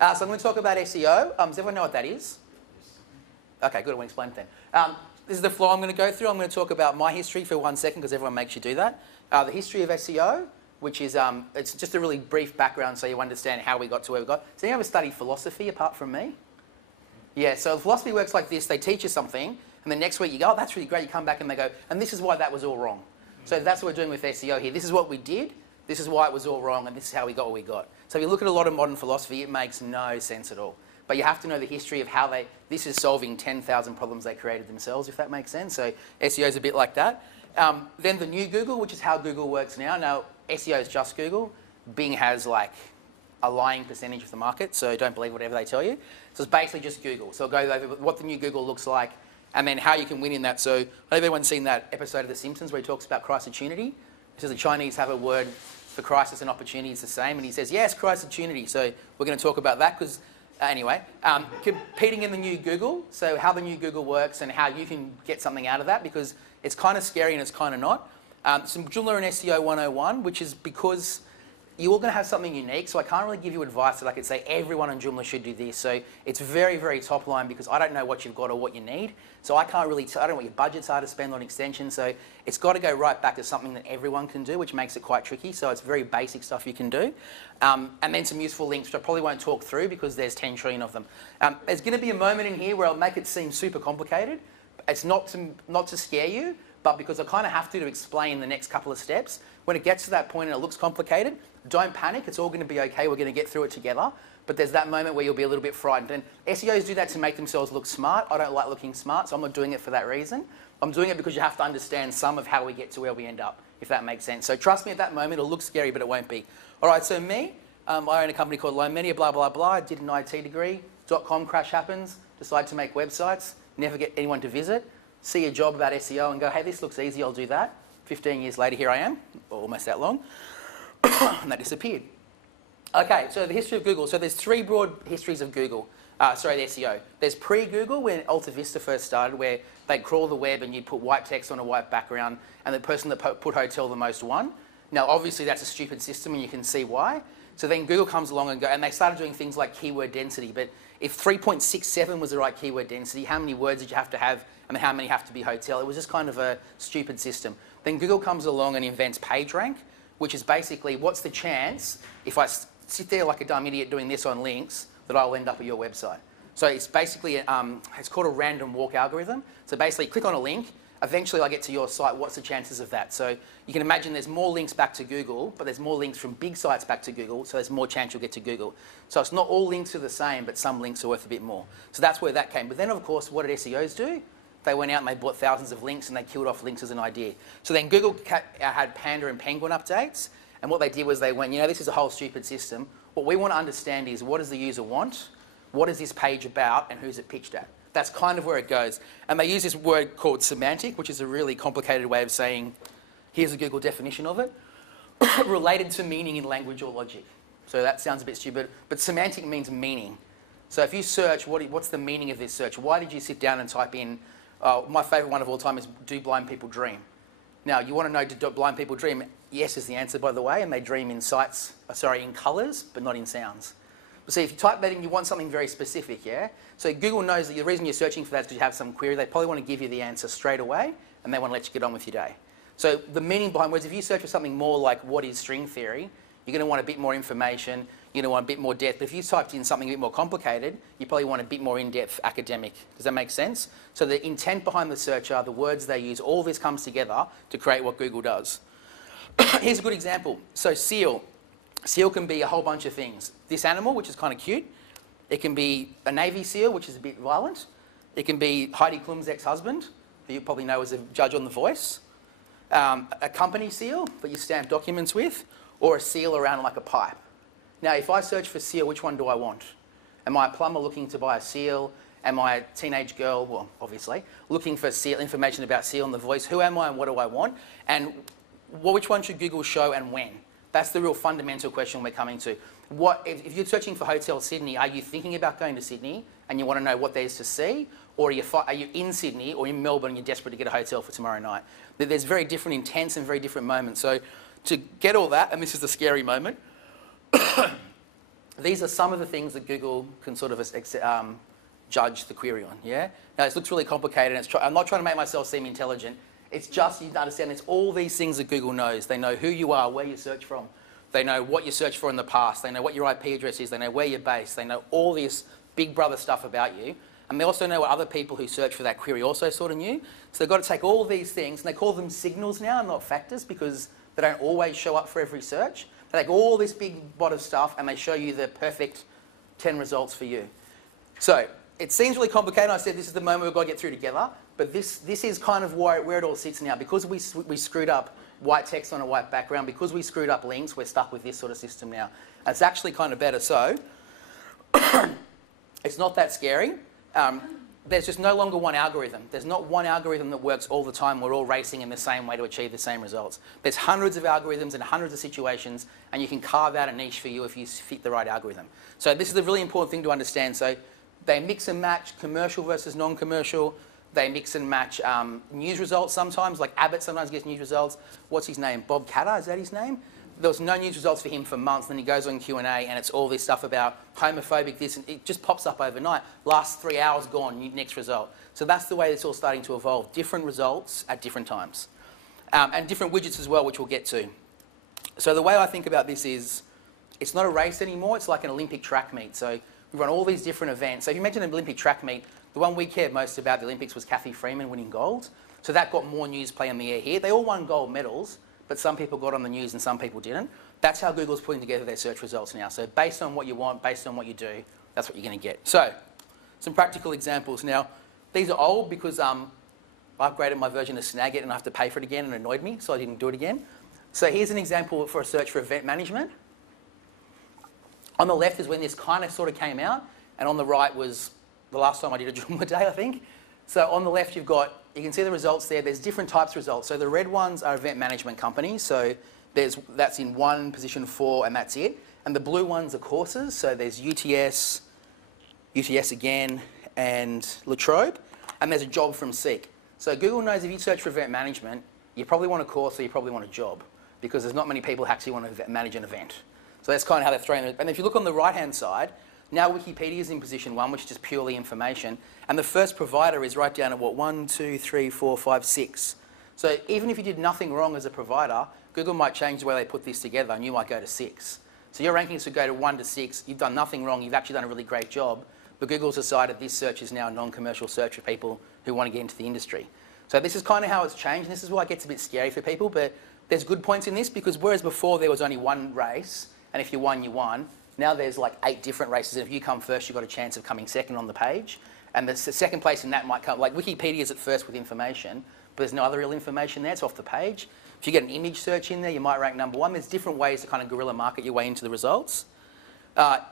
So I'm going to talk about SEO. Does everyone know what that is? Okay, good. I want to explain it then. This is the flow I'm going to go through. I'm going to talk about my history for 1 second because everyone makes you do that. The history of SEO, which is it's just a really brief background so you understand how we got to where we got. So you ever studied philosophy apart from me? Yeah, so philosophy works like this. They teach you something, and then next week you go, oh, that's really great. You come back and they go, and this is why that was all wrong. So that's what we're doing with SEO here. This is what we did, this is why it was all wrong, and this is how we got what we got. So if you look at a lot of modern philosophy, it makes no sense at all. But you have to know the history of how this is solving 10,000 problems they created themselves, if that makes sense. So SEO is a bit like that. Then the new Google, which is how Google works now. Now, SEO is just Google. Bing has like a lying percentage of the market, so don't believe whatever they tell you. So it's basically just Google. So I'll go over what the new Google looks like and then how you can win in that. So I don't know if everyone's seen that episode of The Simpsons where he talks about crisis-opportunity. He says the Chinese have a word for crisis and opportunity is the same, and he says, yes, crisis-opportunity. So we're going to talk about that because, anyway, competing in the new Google, so how the new Google works and how you can get something out of that because it's kind of scary and it's kind of not. Some Joomla and SEO 101, which is because you're all going to have something unique, so I can't really give you advice that I could say everyone on Joomla should do this. So it's very, very top line because I don't know what you've got or what you need. So I can't really I don't know what your budgets are to spend on extensions. So it's got to go right back to something that everyone can do, which makes it quite tricky. So it's very basic stuff you can do. And then some useful links, which I probably won't talk through because there's 10 trillion of them. There's going to be a moment in here where I'll make it seem super complicated. It's not to scare you, but because I kind of have to explain the next couple of steps. When it gets to that point and it looks complicated, don't panic. It's all going to be okay. We're going to get through it together. But there's that moment where you'll be a little bit frightened. And SEOs do that to make themselves look smart. I don't like looking smart, so I'm not doing it for that reason. I'm doing it because you have to understand some of how we get to where we end up, if that makes sense. So trust me, at that moment, it'll look scary, but it won't be. All right, so me, I own a company called Low Media, blah, blah, blah. I did an IT degree. .com crash happens. Decide to make websites. Never get anyone to visit. See a job about SEO and go, hey, this looks easy, I'll do that. 15 years later, here I am, almost that long, and that disappeared. Okay, so the history of Google. So there's 3 broad histories of Google, the SEO. There's pre-Google, when Alta Vista first started, where they'd crawl the web and you'd put white text on a white background, and the person that put hotel the most won. Now, obviously, that's a stupid system, and you can see why. So then Google comes along and they started doing things like keyword density, but if 3.67 was the right keyword density, how many words did you have to have, and how many have to be hotel? It was just kind of a stupid system. Then Google comes along and invents PageRank, which is basically what's the chance if I sit there like a dumb idiot doing this on links that I'll end up at your website. So it's basically, it's called a random walk algorithm. So basically click on a link, eventually I get to your site, what's the chances of that? So you can imagine there's more links back to Google, but there's more links from big sites back to Google, so there's more chance you'll get to Google. So it's not all links are the same, but some links are worth a bit more. So that's where that came. But then of course, what did SEOs do? They went out and they bought thousands of links and they killed off links as an idea. So then Google had Panda and Penguin updates. And what they did was they went, you know, this is a whole stupid system. What we want to understand is what does the user want? What is this page about? And who's it pitched at? That's kind of where it goes. And they use this word called semantic, which is a really complicated way of saying, here's a Google definition of it, related to meaning in language or logic. So that sounds a bit stupid, but semantic means meaning. So if you search, what's the meaning of this search? Why did you sit down and type in, my favourite one of all time is, do blind people dream? Now, you want to know, do blind people dream? Yes is the answer, by the way, and they dream in in colours, but not in sounds. But see, if you type that in, you want something very specific, yeah? So Google knows that the reason you're searching for that is because you have some query. They probably want to give you the answer straight away, and they want to let you get on with your day. So the meaning behind words, if you search for something more like what is string theory, you're going to want a bit more information, you're going to want a bit more depth. But if you typed in something a bit more complicated, you probably want a bit more in-depth academic. Does that make sense? So the intent behind the search are the words they use. All this comes together to create what Google does. Here's a good example. So seal. Seal can be a whole bunch of things. This animal, which is kind of cute. It can be a Navy SEAL, which is a bit violent. It can be Heidi Klum's ex-husband, who you probably know as a judge on The Voice. A company seal that you stamp documents with, or a seal around like a pipe. Now, if I search for seal, which one do I want? Am I a plumber looking to buy a seal? Am I a teenage girl, well, obviously, looking for seal, information about seal on The Voice? Who am I and what do I want? And which one should Google show and when? That's the real fundamental question we're coming to. If you're searching for Hotel Sydney, are you thinking about going to Sydney and you want to know what there's to see? Or are you in Sydney or in Melbourne and you're desperate to get a hotel for tomorrow night? There's very different intents and very different moments. So to get all that, and this is the scary moment, these are some of the things that Google can sort of judge the query on, yeah? Now, this looks really complicated, and I'm not trying to make myself seem intelligent. It's just, you understand, it's all these things that Google knows. They know who you are, where you search from. They know what you searched for in the past. They know what your IP address is. They know where you're based. They know all this big brother stuff about you. And they also know what other people who search for that query also sort of knew. So they've got to take all these things, and they call them signals now, not factors, because they don't always show up for every search. They take all this big bot of stuff, and they show you the perfect 10 results for you. So it seems really complicated. I said this is the moment we've got to get through together. But this is kind of where it all sits now. Because we screwed up white text on a white background, because we screwed up links, we're stuck with this sort of system now. And it's actually kind of better. So it's not that scary. There's just no longer one algorithm. There's not one algorithm that works all the time. We're all racing in the same way to achieve the same results. There's hundreds of algorithms and hundreds of situations, and you can carve out a niche for you if you fit the right algorithm. So this is a really important thing to understand. So they mix and match commercial versus non-commercial. They mix and match news results sometimes, like Abbott sometimes gets news results. What's his name? Bob Catter, is that his name? There was no news results for him for months, then he goes on Q&A and it's all this stuff about homophobic this, and it just pops up overnight. Last 3 hours gone, next result. So that's the way it's all starting to evolve. Different results at different times. And different widgets as well, which we'll get to. So the way I think about this is, it's not a race anymore, it's like an Olympic track meet. So we run all these different events. So if you mention an Olympic track meet, the one we cared most about the Olympics was Kathy Freeman winning gold. So that got more news play on the air here. They all won gold medals, but some people got on the news and some people didn't. That's how Google's putting together their search results now. So based on what you want, based on what you do, that's what you're going to get. So some practical examples. Now, these are old because I upgraded my version to Snagit and I have to pay for it again and it annoyed me, so I didn't do it again. So here's an example for a search for event management. On the left is when this kind of sort of came out, and on the right was the last time I did a JoomlaDay, I think. So on the left, you can see the results there. There's different types of results. So the red ones are event management companies. So that's in one, position 4, and that's it. And the blue ones are courses. So there's UTS, UTS again, and La Trobe. And there's a job from Seek. So Google knows if you search for event management, you probably want a course or you probably want a job, because there's not many people who actually want to manage an event. So that's kind of how they're throwing it. And if you look on the right-hand side, now Wikipedia is in position 1, which is just purely information. And the first provider is right down at what, 1, 2, 3, 4, 5, 6. So even if you did nothing wrong as a provider, Google might change the way they put this together and you might go to 6. So your rankings would go to 1 to 6. You've done nothing wrong. You've actually done a really great job. But Google's decided this search is now a non-commercial search for people who want to get into the industry. So this is kind of how it's changed. And this is why it gets a bit scary for people. But there's good points in this, because whereas before there was only one race, and if you won, you won. Now there's like 8 different races, and if you come first, you've got a chance of coming second on the page. And the second place in that might come, like Wikipedia's at first with information, but there's no other real information there, it's off the page. If you get an image search in there, you might rank number 1. There's different ways to kind of guerrilla market your way into the results.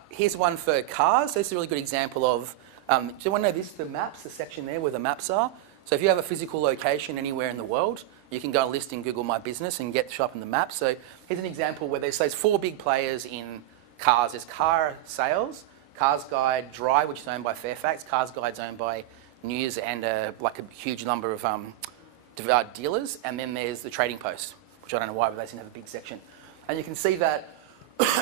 Here's one for cars. This is a really good example of, do you want to know this, the maps, the section there where the maps are? So if you have a physical location anywhere in the world, you can go and list in Google My Business and show up in the map. So here's an example where there's 4 big players in cars. There's Car Sales, Cars Guide, Drive, which is owned by Fairfax. Cars Guide's owned by News and like a huge number of dealers. And then there's the Trading Post, which I don't know why, but they seem to have a big section. And you can see that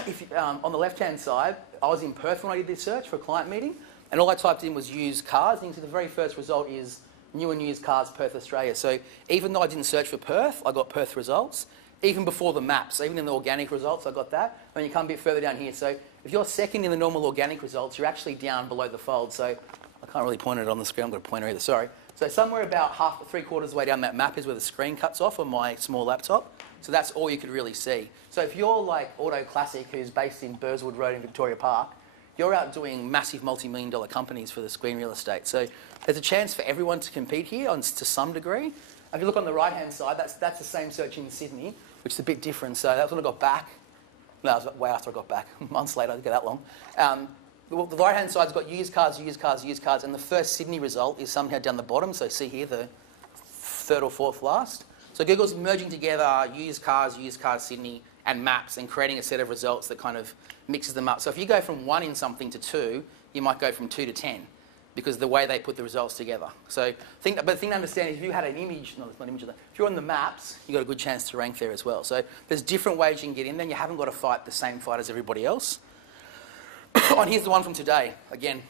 if you, on the left-hand side, I was in Perth when I did this search for a client meeting, and all I typed in was used cars. And you can see the very first result is new and used cars, Perth, Australia. So even though I didn't search for Perth, I got Perth results. Even before the maps, even in the organic results, I got that. And you come a bit further down here. So if you're second in the normal organic results, you're actually down below the fold. So I can't really point it on the screen. I've got a pointer either, sorry. So somewhere about 3/4 of the way down that map is where the screen cuts off on my small laptop. So that's all you could really see. So if you're like Auto Classic, who's based in Burswood Road in Victoria Park, you're out doing massive multi-million-dollar companies for the screen real estate. So there's a chance for everyone to compete here to some degree. If you look on the right-hand side, that's the same search in Sydney, which is a bit different. So that's when I got back. No, that was way after I got back. Months later, I didn't get that long. The right-hand side's got used cars, used cars, used cars, and the first Sydney result is somehow down the bottom. So see here, the 3rd or 4th last. So Google's merging together used cars, Sydney, and maps, and creating a set of results that kind of mixes them up. So if you go from 1 in something to 2, you might go from 2 to 10, because the way they put the results together. So, but the thing to understand is if you had an image, no, it's not an image, if you're on the maps, you've got a good chance to rank there as well. So there's different ways you can get in there, and you haven't got to fight the same fight as everybody else. Oh, and here's the one from today. Again,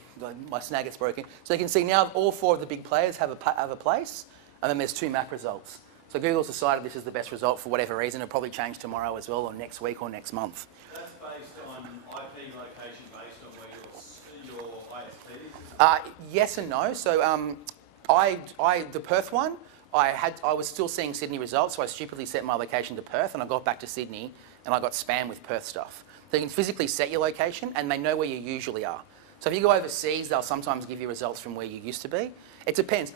my snag gets broken. So you can see now all 4 of the big players have a place, and then there's 2 map results. So Google's decided this is the best result for whatever reason. It'll probably change tomorrow as well, or next week, or next month. That's based on IP location, based on where your ISP is? Yes and no. So the Perth one, I was still seeing Sydney results, so I stupidly set my location to Perth, and I got back to Sydney, and I got spammed with Perth stuff. So you can physically set your location, and they know where you usually are. So if you go overseas, they'll sometimes give you results from where you used to be. It depends.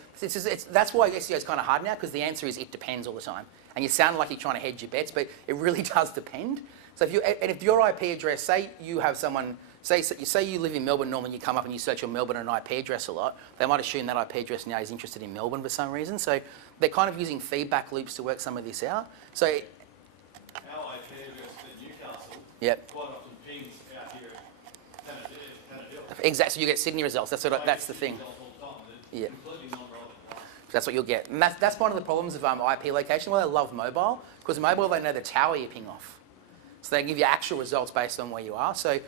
That's why SEO is kind of hard now, because the answer is it depends all the time. And you sound like you're trying to hedge your bets, but it really does depend. So if your IP address, say you have someone, say you live in Melbourne normally, you come up and you search on Melbourne and an IP address a lot, they might assume that IP address now is interested in Melbourne for some reason. So they're kind of using feedback loops to work some of this out. So our IP address in Newcastle, yep. quite often pings out here at Canada. Exactly, so you get Sydney results. That's the thing. Yeah. That's what you'll get. And that's one of the problems of IP location. Well, they love mobile, because mobile, they know the tower you ping off. So they give you actual results based on where you are. So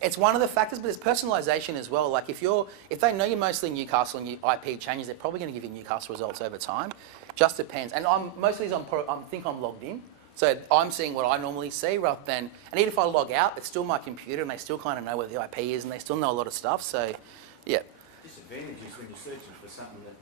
it's one of the factors, but there's personalisation as well. Like if they know you're mostly in Newcastle and your IP changes, they're probably going to give you Newcastle results over time. Just depends. And most of these, I think I'm logged in. So I'm seeing what I normally see rather than, and even if I log out, it's still my computer and they still kind of know where the IP is and they still know a lot of stuff. So, yeah. Disadvantage is when you're searching for something that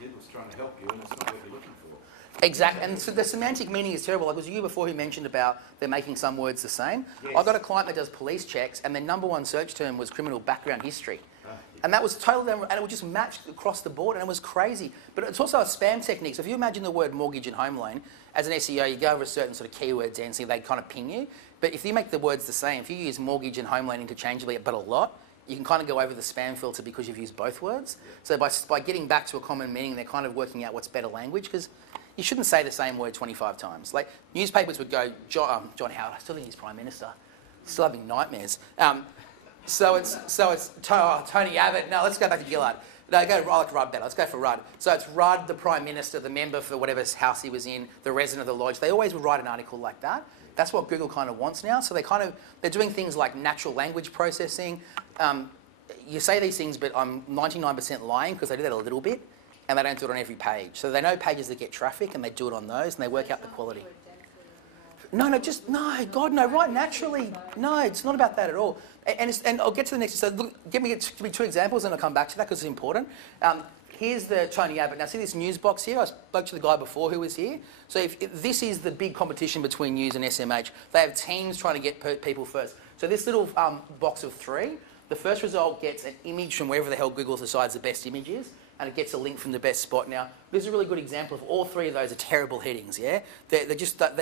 Google's trying to help you and it's not what you're looking for. Exactly, and so the semantic meaning is terrible. Like, it was you before who mentioned about they're making some words the same. Yes. I got a client that does police checks, and their #1 search term was criminal background history. And that was totally, and it would just match across the board, and it was crazy. But it's also a spam technique. So if you imagine the word mortgage and home loan, as an SEO, you go over a certain sort of keyword density, they kind of ping you. But if you make the words the same, if you use mortgage and home loan interchangeably, but a lot, you can kind of go over the spam filter because you've used both words. So by getting back to a common meaning, they're kind of working out what's better language, because you shouldn't say the same word 25 times. Like, newspapers would go, John Howard, I still think he's Prime Minister. Still having nightmares. So it's Tony Abbott. No, let's go back to Gillard. No, I like Rudd better. Let's go for Rudd. So it's Rudd, the Prime Minister, the member for whatever house he was in, the resident of the lodge. They always would write an article like that. That's what Google kind of wants now. So they're doing things like natural language processing. You say these things, but I'm 99% lying, because they do that a little bit, and they don't do it on every page. So they know pages that get traffic, and they do it on those, and they work out the quality. No, God, no, right naturally. No, it's not about that at all. And I'll get to the next. So look, give me 2 examples, and I'll come back to that because it's important. Here's the Tony Abbott. Now, see this news box here? I spoke to the guy before who was here. So if this is the big competition between news and SMH. They have teams trying to get people first. So this little box of 3, the first result gets an image from wherever the hell Google decides the best image is, and it gets a link from the best spot. Now, this is a really good example of all 3 of those are terrible headings, yeah? They're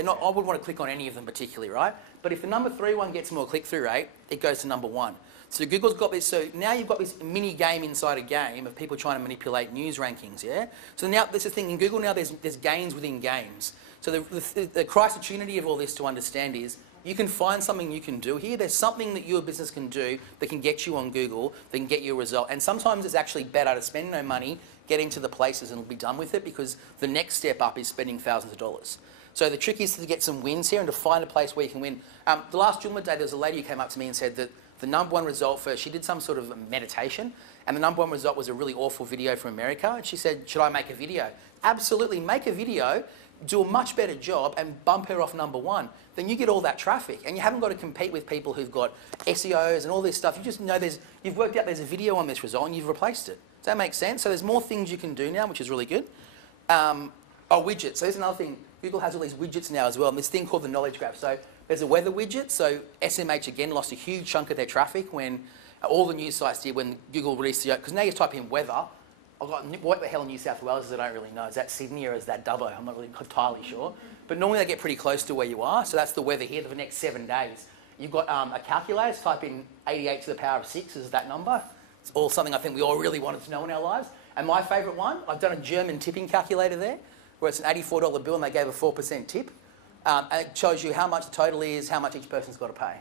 not, I wouldn't want to click on any of them particularly, right? But if the number 3 one gets more click-through rate, it goes to number 1. So Google's got this, so now you've got this mini game inside a game of people trying to manipulate news rankings, yeah? So now, this is the thing, in Google now there's gains within games. So the crisis-opportunity of all this to understand is, you can find something you can do here. There's something that your business can do that can get you on Google, that can get you a result. And sometimes it's actually better to spend no money, get into the places and be done with it, because the next step up is spending thousands of dollars. So the trick is to get some wins here and to find a place where you can win. The last JoomlaDay, there was a lady who came up to me and said that the #1 result for, she did some sort of meditation, and the #1 result was a really awful video from America. And she said, should I make a video? Absolutely, make a video, do a much better job and bump her off #1. Then you get all that traffic, and you haven't got to compete with people who've got SEOs and all this stuff. You just know you've worked out there's a video on this result and you've replaced it. Does that make sense? So there's more things you can do now, which is really good. Widgets. So there's another thing. Google has all these widgets now as well, and this thing called the knowledge graph. So there's a weather widget. So SMH again lost a huge chunk of their traffic when all the news sites did when Google released the, because now you type in weather. I've got, what the hell in New South Wales is, I don't really know. Is that Sydney or is that Dubbo? I'm not really entirely sure. But normally they get pretty close to where you are. So that's the weather here for the next 7 days. You've got a calculator, type in 88 to the power of 6 is that number. It's all something I think we all really wanted to know in our lives. And my favourite one, I've done a German tipping calculator there, where it's an $84 bill and they gave a 4% tip. And it shows you how much the total is, how much each person's got to pay.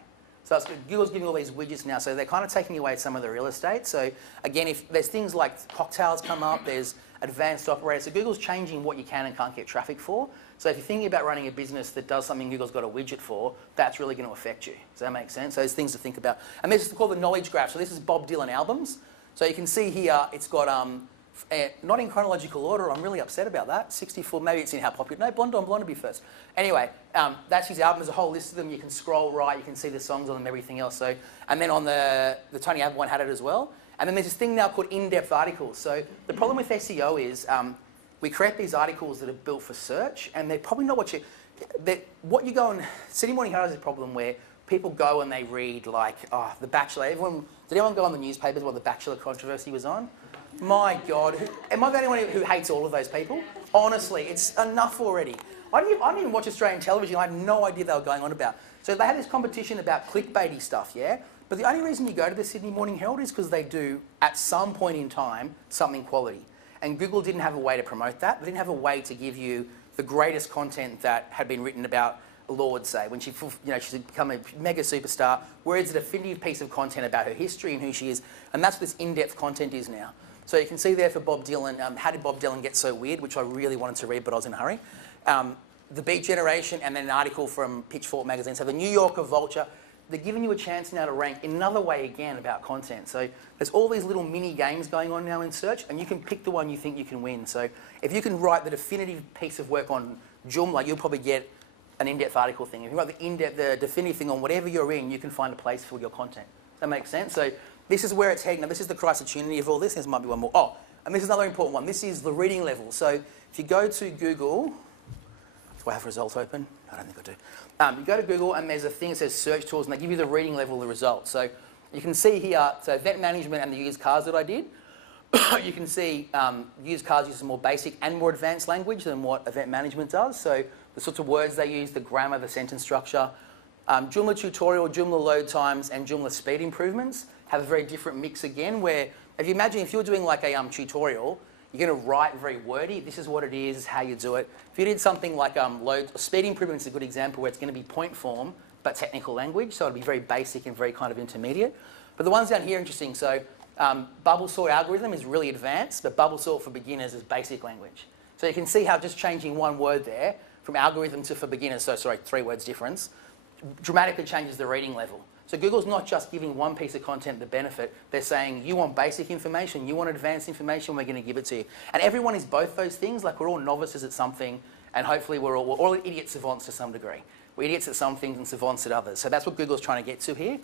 So Google's giving all these widgets now, so they're kind of taking away some of the real estate. So again, if there's things like cocktails come up, there's advanced operator. So Google's changing what you can and can't get traffic for. So if you're thinking about running a business that does something Google's got a widget for, that's really going to affect you. Does that make sense? So there's things to think about. And this is called the knowledge graph. So this is Bob Dylan albums. So you can see here, it's got, not in chronological order, I'm really upset about that. 64, maybe it's in how popular. No, Blonde on Blonde will be first. Anyway, that's his album. There's a whole list of them. You can scroll right, you can see the songs on them, everything else. So, and then on the Tony Abbott one had it as well. And then there's this thing now called in-depth articles. So the problem with SEO is we create these articles that are built for search, and they're probably not what you go and, Sydney Morning Herald has a problem where people go and they read like, The Bachelor. Did anyone go on the newspapers while the Bachelor controversy was on? My God, am I the only one who hates all of those people? Honestly, it's enough already. I didn't even watch Australian television. I had no idea they were going on about. So they had this competition about clickbaity stuff, yeah? But the only reason you go to the Sydney Morning Herald is because they do, at some point in time, something quality. And Google didn't have a way to promote that. They didn't have a way to give you the greatest content that had been written about Lord, say, when she's become a mega superstar, whereas a definitive piece of content about her history and who she is. And that's what this in-depth content is now. So you can see there for Bob Dylan, how did Bob Dylan get so weird, which I really wanted to read, but I was in a hurry. The Beat Generation, and then an article from Pitchfork magazine. So the New Yorker, Vulture, they're giving you a chance now to rank in another way again about content. So there's all these little mini games going on now in search, and you can pick the one you think you can win. So if you can write the definitive piece of work on Joomla, you'll probably get an in-depth article thing. If you write the definitive thing on whatever you're in, you can find a place for your content. Does that make sense? So this is where it's heading. Now, this is the crisis-opportunity of all this. There might be one more. Oh, and this is another important one. This is the reading level. So if you go to Google, do I have results open? I don't think I do. You go to Google, and there's a thing that says search tools, and they give you the reading level of the results. So you can see here, so event management and the used cars that I did. You can see used cars uses more basic and more advanced language than what event management does. So the sorts of words they use, the grammar, the sentence structure. Joomla tutorial, Joomla load times, and Joomla speed improvements have a very different mix again, where if you imagine if you're doing like a tutorial, you're going to write very wordy. This is what it is, this is how you do it. If you did something like speed improvement is a good example where it's going to be point form, but technical language, so it'll be very basic and very kind of intermediate. But the ones down here are interesting. So bubble sort algorithm is really advanced, but bubble sort for beginners is basic language. So you can see how just changing one word there from algorithm to for beginners, so sorry, 3 words difference, dramatically changes the reading level. So Google's not just giving one piece of content the benefit, they're saying you want basic information, you want advanced information, we're going to give it to you. And everyone is both those things, like we're all novices at something, and hopefully we're all idiot savants to some degree. We're idiots at some things and savants at others. So that's what Google's trying to get to here.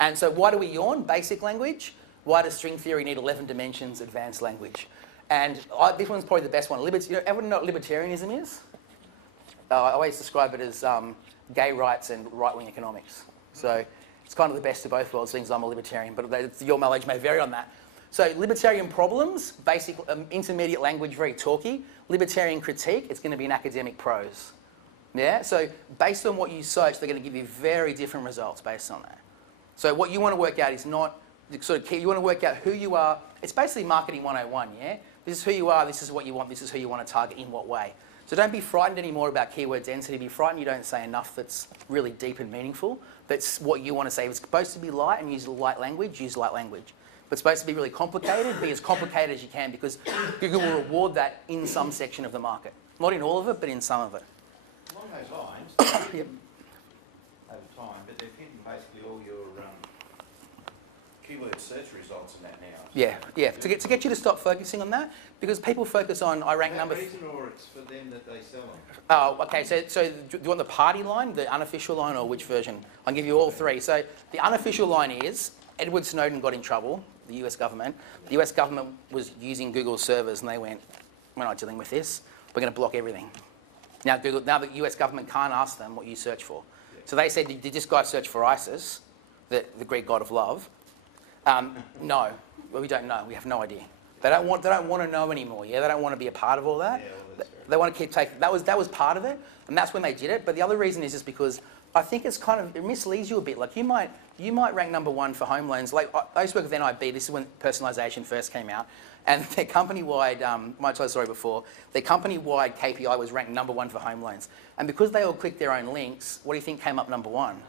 And so why do we yawn? Basic language. Why does string theory need 11 dimensions? Advanced language. And this one's probably the best one. Everyone know what libertarianism is? I always describe it as gay rights and right-wing economics. So it's kind of the best of both worlds, things I'm a libertarian, but your mileage may vary on that. So libertarian problems, basic, intermediate language, very talky. Libertarian critique, it's going to be in academic prose. Yeah, so based on what you search, they're going to give you very different results based on that. So what you want to work out is not sort of key. You want to work out who you are. It's basically marketing 101, yeah? This is who you are, this is what you want, this is who you want to target in what way. So don't be frightened anymore about keyword density. Be frightened you don't say enough that's really deep and meaningful. That's what you want to say. If it's supposed to be light and use light language, use light language. If it's supposed to be really complicated, be as complicated as you can, because Google will reward that in some section of the market. Not in all of it, but in some of it. Along those lines, Yep. over time, but they've hidden basically all your keyword search results in that now. Yeah, yeah. To get you to stop focusing on that, because people focus on I rank number. Reason, or it's for them that they sell them? Oh, okay. So do you want the party line, the unofficial line, or which version? I'll give you all 3. So the unofficial line is Edward Snowden got in trouble. The US government. The US government was using Google's servers, and they went, "We're not dealing with this. We're going to block everything." Now the US government can't ask them what you search for. Yeah. So they said, "Did this guy search for ISIS, the Greek god of love?" No, well, we don't know. We have no idea. They don't want to know anymore. Yeah, they don't want to be a part of all that. Yeah, well, they want to keep taking. That was part of it, and that's when they did it. But the other reason is just because I think it's kind of, it misleads you a bit. Like you might rank number 1 for home loans. Like I used to work with NIB. This is when personalisation first came out, and their company-wide. I might tell the story before. Their company-wide KPI was ranked number 1 for home loans, and because they all clicked their own links, what do you think came up number 1?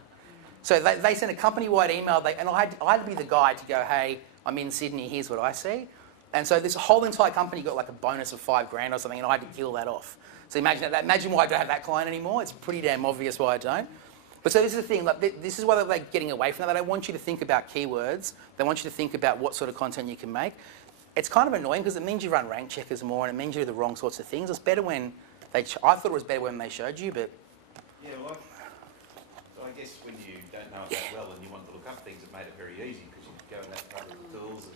So they sent a company-wide email, and I had to be the guy to go, "Hey, I'm in Sydney, here's what I see." And so this whole entire company got like a bonus of $5,000 or something, and I had to kill that off. So imagine that. Imagine why I don't have that client anymore. It's pretty damn obvious why I don't. But so this is the thing. Like, this is why they're like getting away from that. They don't want you to think about keywords. They want you to think about what sort of content you can make. It's kind of annoying because it means you run rank checkers more, and it means you do the wrong sorts of things. It's better when I thought it was better when they showed you, but Yeah, well, I guess when you don't know it that well and you want to look up things, it made it very easy because you could go in that part of the tools and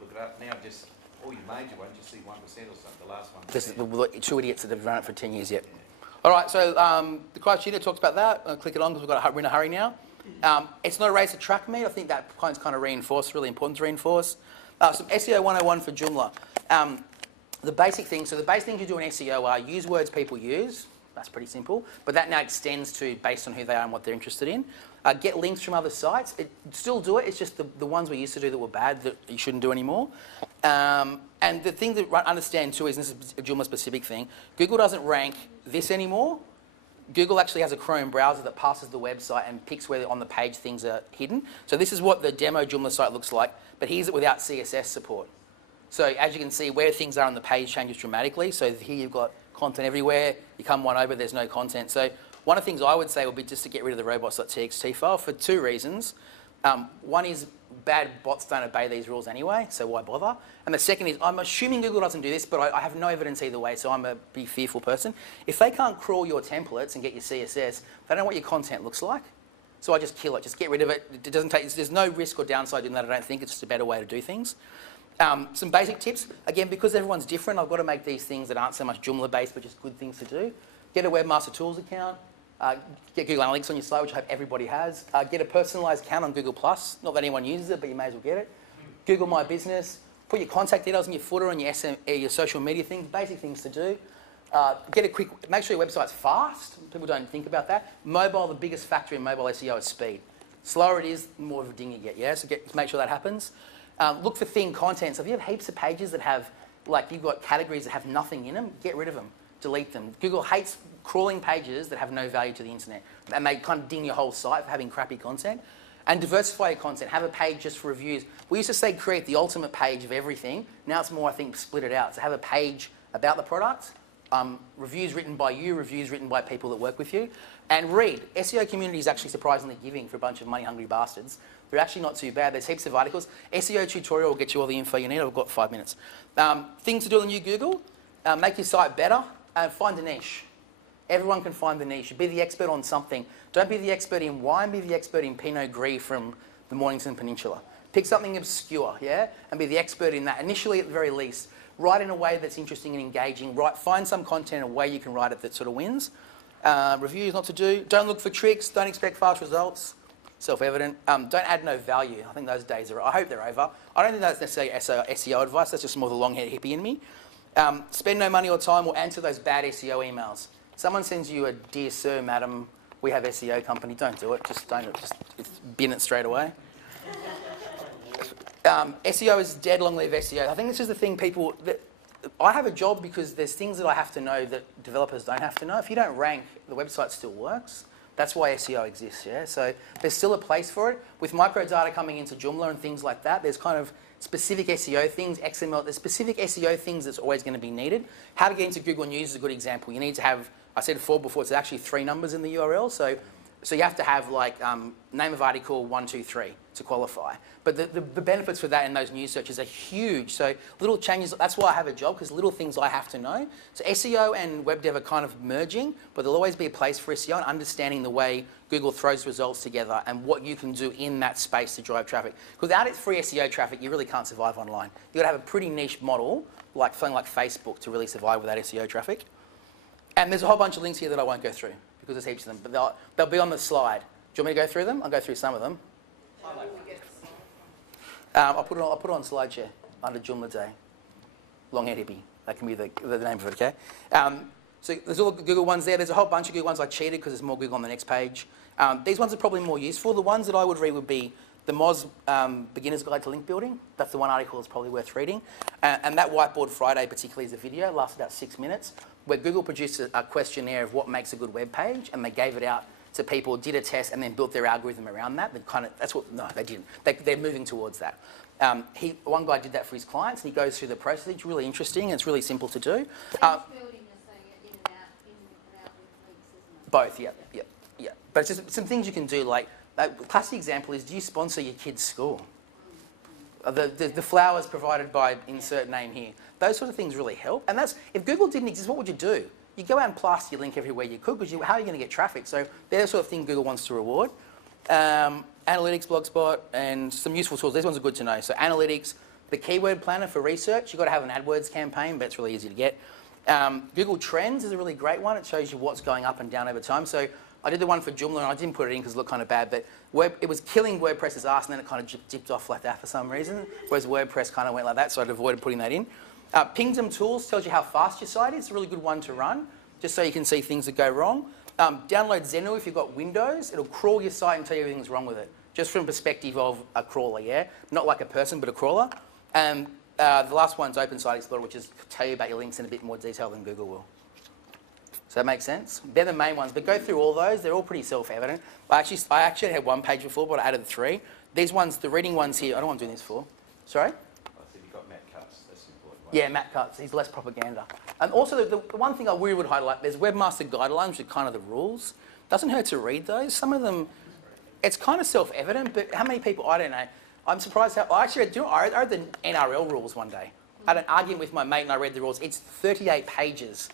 look it up. Now just all your major ones, you see 1% or something, the last one. this is the two idiots that have run it for 10 years yet. All right, so the criteria talks about that. I'll click it on because we're in a hurry now. It's not a race to track meet. I think that point's kind of reinforced, really important to reinforce. Some SEO 101 for Joomla. The basic things, so the basic things you do in SEO are use words people use. That's pretty simple. But that now extends to based on who they are and what they're interested in. Get links from other sites. Still do it. It's just the ones we used to do that were bad that you shouldn't do anymore. And the thing to understand too is, and this is a Joomla specific thing, Google doesn't rank this anymore. Google actually has a Chrome browser that passes the website and picks where on the page things are hidden. So this is what the demo Joomla site looks like, but here's it without CSS support. So as you can see, where things are on the page changes dramatically. So here you've got content everywhere. You come one over, there's no content. So one of the things I would say would be just to get rid of the robots.txt file for two reasons. One is bad bots don't obey these rules anyway, so why bother? And the second is, I'm assuming Google doesn't do this, but I have no evidence either way, so I'm a big fearful person. If they can't crawl your templates and get your CSS, they don't know what your content looks like. So I just kill it, just get rid of it. It doesn't take, there's no risk or downside in that, I don't think. It's just a better way to do things. Some basic tips. Again, because everyone's different, I've got to make these things that aren't so much Joomla-based, but just good things to do. Get a Webmaster Tools account. Get Google Analytics on your site, which I hope everybody has. Get a personalised account on Google+. Not that anyone uses it, but you may as well get it. Google My Business. Put your contact details in your footer and your social media things, basic things to do. Make sure your website's fast. People don't think about that. Mobile, the biggest factor in mobile SEO is speed. Slower it is, the more of a ding you get, yeah? So make sure that happens. Look for thin content. So if you have heaps of pages that have, like you've got categories that have nothing in them, get rid of them. Delete them. Google hates crawling pages that have no value to the internet. And they kind of ding your whole site for having crappy content. And diversify your content. Have a page just for reviews. We used to say create the ultimate page of everything. Now it's more, I think, split it out. So have a page about the product, reviews written by you, reviews written by people that work with you. And read. SEO community is actually surprisingly giving for a bunch of money-hungry bastards. They're actually not too bad. There's heaps of articles. SEO tutorial will get you all the info you need. I've got 5 minutes. Things to do on new Google. Make your site better. Find a niche. Everyone can find the niche. Be the expert on something. Don't be the expert in wine, be the expert in Pinot Gris from the Mornington Peninsula. Pick something obscure, yeah? And be the expert in that, initially at the very least. Write in a way that's interesting and engaging. Find some content, a way you can write it that sort of wins. Reviews, not to do. Don't look for tricks. Don't expect fast results. Self-evident. Don't add no value. I think those days are, I hope they're over. I don't think that's necessarily SEO advice. That's just more the long-haired hippie in me. Spend no money or time or answer those bad SEO emails. Someone sends you a dear sir, madam, we have SEO company. Don't do it. Just bin it straight away. SEO is dead. Long live SEO. I think this is the thing I have a job because there's things that I have to know that developers don't have to know. If you don't rank, the website still works. That's why SEO exists, yeah? So there's still a place for it. With microdata coming into Joomla and things like that, there's kind of specific SEO things, XML, there's specific SEO things that's always going to be needed. How to get into Google News is a good example. You need to have, I said 4 before, it's actually 3 numbers in the URL. So you have to have like name of article 1, 2, 3 to qualify. But the benefits for that in those news searches are huge. So little changes, that's why I have a job, because little things I have to know. So SEO and web dev are kind of merging, but there'll always be a place for SEO and understanding the way Google throws results together and what you can do in that space to drive traffic. Because without its free SEO traffic, you really can't survive online. You've got to have a pretty niche model, like something like Facebook, to really survive without SEO traffic. And there's a whole bunch of links here that I won't go through, because there's heaps of them, but they'll be on the slide. Do you want me to go through them? I'll go through some of them. I'll put it on SlideShare under JoomlaDay. Long-haired hippie. That can be the name of it, okay? So there's all the Google ones there. There's a whole bunch of Google ones I cheated because there's more Google on the next page. These ones are probably more useful. The ones that I would read would be the Moz Beginner's Guide to Link Building. That's the one article that's probably worth reading. And that Whiteboard Friday particularly is a video. It lasted about 6 minutes, where Google produced a questionnaire of what makes a good web page, and they gave it out to people, did a test, and then built their algorithm around that. No, they didn't. They're moving towards that. One guy did that for his clients, and he goes through the process. It's really interesting, and it's really simple to do. Building is saying it in and out with links, isn't it? Both, yeah. But it's just some things you can do, like, a classic example is, do you sponsor your kid's school? The flowers provided by insert name here. Those sort of things really help. And that's, if Google didn't exist, what would you do? You go out and plaster your link everywhere you could, because how are you going to get traffic? So they're the sort of thing Google wants to reward. Analytics, Blogspot, and some useful tools. These ones are good to know. So analytics, the keyword planner for research. You've got to have an AdWords campaign, but it's really easy to get. Google Trends is a really great one. It shows you what's going up and down over time. So I did the one for Joomla, and I didn't put it in because it looked kind of bad, but it was killing WordPress's ass, and then it kind of dipped off like that for some reason, whereas WordPress kind of went like that, so I'd avoided putting that in. Pingdom Tools tells you how fast your site is. It's a really good one to run, just so you can see things that go wrong. Download Zenu if you've got Windows. It'll crawl your site and tell you everything's wrong with it, just from the perspective of a crawler, yeah? Not like a person, but a crawler. And the last one's Open Site Explorer, which is tell you about your links in a bit more detail than Google will. Does that make sense? They're the main ones, but go through all those. They're all pretty self-evident. I actually had one page before, but I added 3. These ones, the reading ones here, I don't want to do this for. Sorry? I said you've got Matt Cutts, that's important. Yeah, Matt Cutts. He's less propaganda. And also, the one thing I really would highlight, there's webmaster guidelines, which are kind of the rules. Doesn't hurt to read those. Some of them, it's kind of self-evident, but how many people, I don't know. I'm surprised how, I read the NRL rules one day. I had an argument with my mate and I read the rules. It's 38 pages.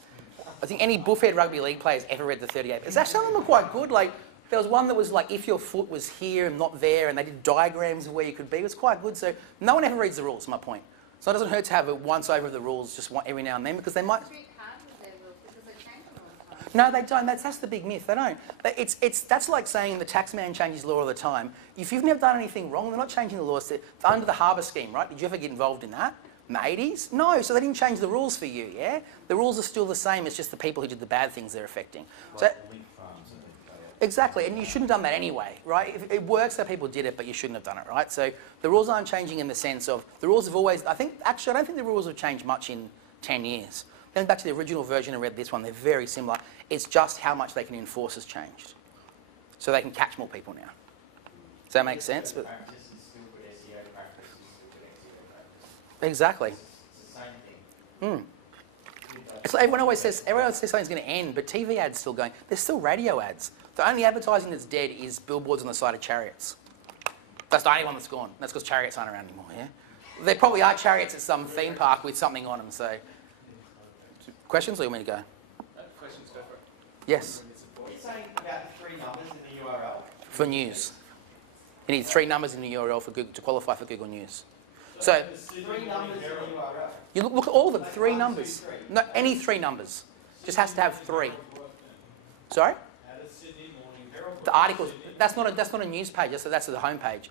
I think any buffhead rugby league player's ever read the 38. It's actually, some of them are quite good. Like, there was one that was like, if your foot was here and not there, and they did diagrams of where you could be. It was quite good. So no one ever reads the rules, is my point. So it doesn't hurt to have a once-over of the rules just every now and then, because they might... It's really hard with their rules because they change them all the time. No, they don't. That's the big myth. They don't. That's like saying the tax man changes law all the time. If you've never done anything wrong, they're not changing the laws. They're under the harbour scheme, right? Did you ever get involved in that? In the 80s? No, so they didn't change the rules for you, yeah? The rules are still the same, it's just the people who did the bad things they're affecting. So, exactly, and you shouldn't have done that anyway, right? It works that people did it, but you shouldn't have done it, right? So the rules aren't changing in the sense of, the rules have always, I don't think the rules have changed much in 10 years. Going back to the original version and read this one, they're very similar. It's just how much they can enforce has changed. So they can catch more people now. Does that make sense? But exactly. It's the same thing. It's like everyone says something's going to end, but TV ads still going. There's still radio ads. The only advertising that's dead is billboards on the side of chariots. That's the only one that's gone. That's because chariots aren't around anymore, yeah? There probably are chariots at some theme park with something on them, so... Questions, or you want me to go? Questions, go for it. Yes. What are you saying about the 3 numbers in the URL? For news. You need 3 numbers in the URL for Google, to qualify for Google News. So, 3 numbers in the URL. you look at all of them, 3 numbers. No, any 3 numbers. Just has to have 3. Sorry? The articles, that's not a news page, that's the home page.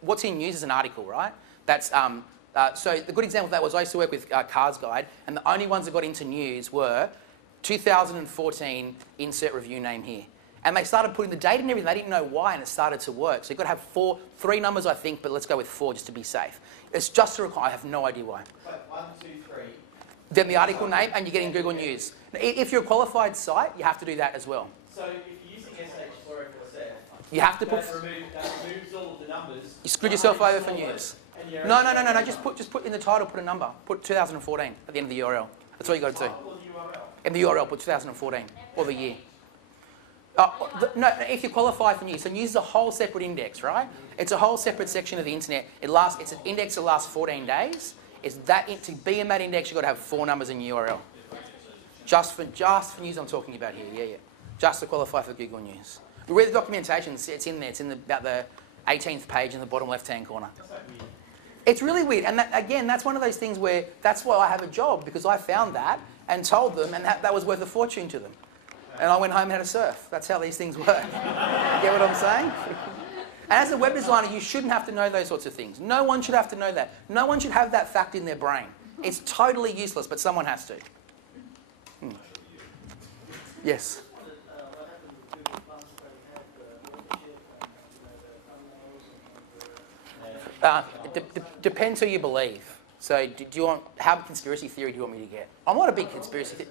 What's in news is an article, right? That's, so the good example of that was I used to work with Cars Guide, and the only ones that got into news were 2014 insert review name here. And they started putting the date and everything, they didn't know why, and it started to work. So you've got to have 3 numbers, I think, but let's go with 4 just to be safe. It's just a requirement, I have no idea why. So 1, 2, 3. Then the article name, and you get in Google News. If you're a qualified site, you have to do that as well. So if you're using SH404, You have to put... that removes all of the numbers. You screwed yourself over for news. No, just put in the title, put a number. Put 2014 at the end of the URL. That's all you got to do. In the URL, put 2014, or the year. No, if you qualify for news, so news is a whole separate index, right? It's a whole separate section of the internet. It's an index that lasts 14 days. To be in that index, you've got to have 4 numbers in your URL. Just for news I'm talking about here, yeah. Just to qualify for Google News. We read the documentation, it's in there. It's in about the 18th page in the bottom left-hand corner. It's really weird, and again, that's one of those things where that's why I have a job, because I found that and told them, and that was worth a fortune to them. And I went home and had a surf. That's how these things work. Get what I'm saying? And as a web designer, you shouldn't have to know those sorts of things. No one should have to know that. No one should have that fact in their brain. It's totally useless, but someone has to. Yes? Depends who you believe. So do you want, how conspiracy theory do you want me to get? I'm not a big conspiracy theory.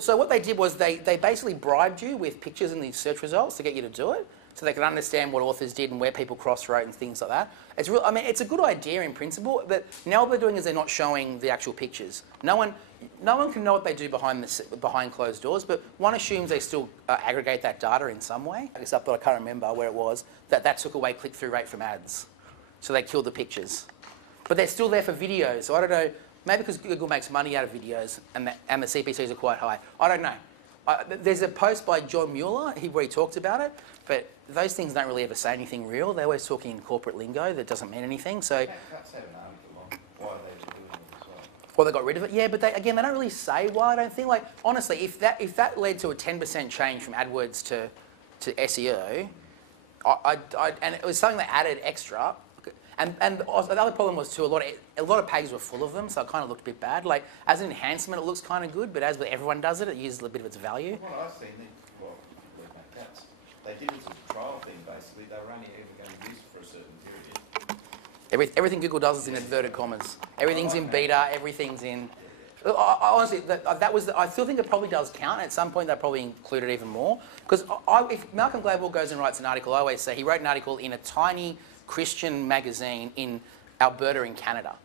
So what they did was they basically bribed you with pictures in these search results to get you to do it. so they can understand what authors did and where people cross-wrote and things like that. It's real. I mean, it's a good idea in principle, but now what they're doing is they're not showing the actual pictures. No one can know what they do behind closed doors, but one assumes they still aggregate that data in some way. Except that I can't remember where it was, that took away click-through rate from ads. So they killed the pictures. But they're still there for videos, so I don't know, maybe because Google makes money out of videos and the CPCs are quite high. I don't know. There's a post by John Mueller where he talked about it, but those things don't really ever say anything real. They're always talking in corporate lingo that doesn't mean anything. So Cuts out an article on why they're doing it as well. well, they got rid of it. Yeah, but they don't really say why. I don't think. Like honestly, if that led to a 10% change from AdWords to SEO, and it was something they added extra. And also, the other problem was too, a lot of pages were full of them, so it kind of looked a bit bad. Like as an enhancement, it looks kind of good, but as with everyone does it, it uses a bit of its value. What I've seen, they did it as a trial thing basically. They were only ever going to use it for a certain period. Everything Google does is in inverted commas. Everything's in beta. Everything's in. Honestly, I still think it probably does count. At some point, they probably include it even more. Because if Malcolm Gladwell goes and writes an article, I always say he wrote an article in a tiny Christian magazine in Alberta in Canada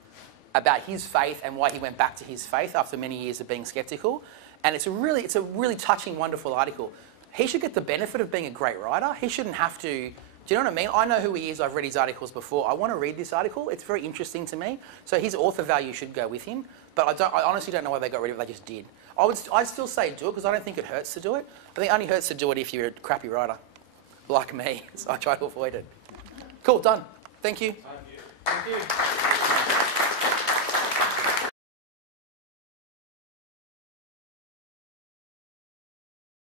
about his faith and why he went back to his faith after many years of being skeptical. And it's a really touching, wonderful article. He should get the benefit of being a great writer. He shouldn't have to. Do you know what I mean? I know who he is. I've read his articles before. I want to read this article. It's very interesting to me. So his author value should go with him. But I honestly don't know why they got rid of it. They just did. I'd still say do it because I don't think it hurts to do it. I think it only hurts to do it if you're a crappy writer, like me. So I try to avoid it. Cool, done. Thank you. Thank you.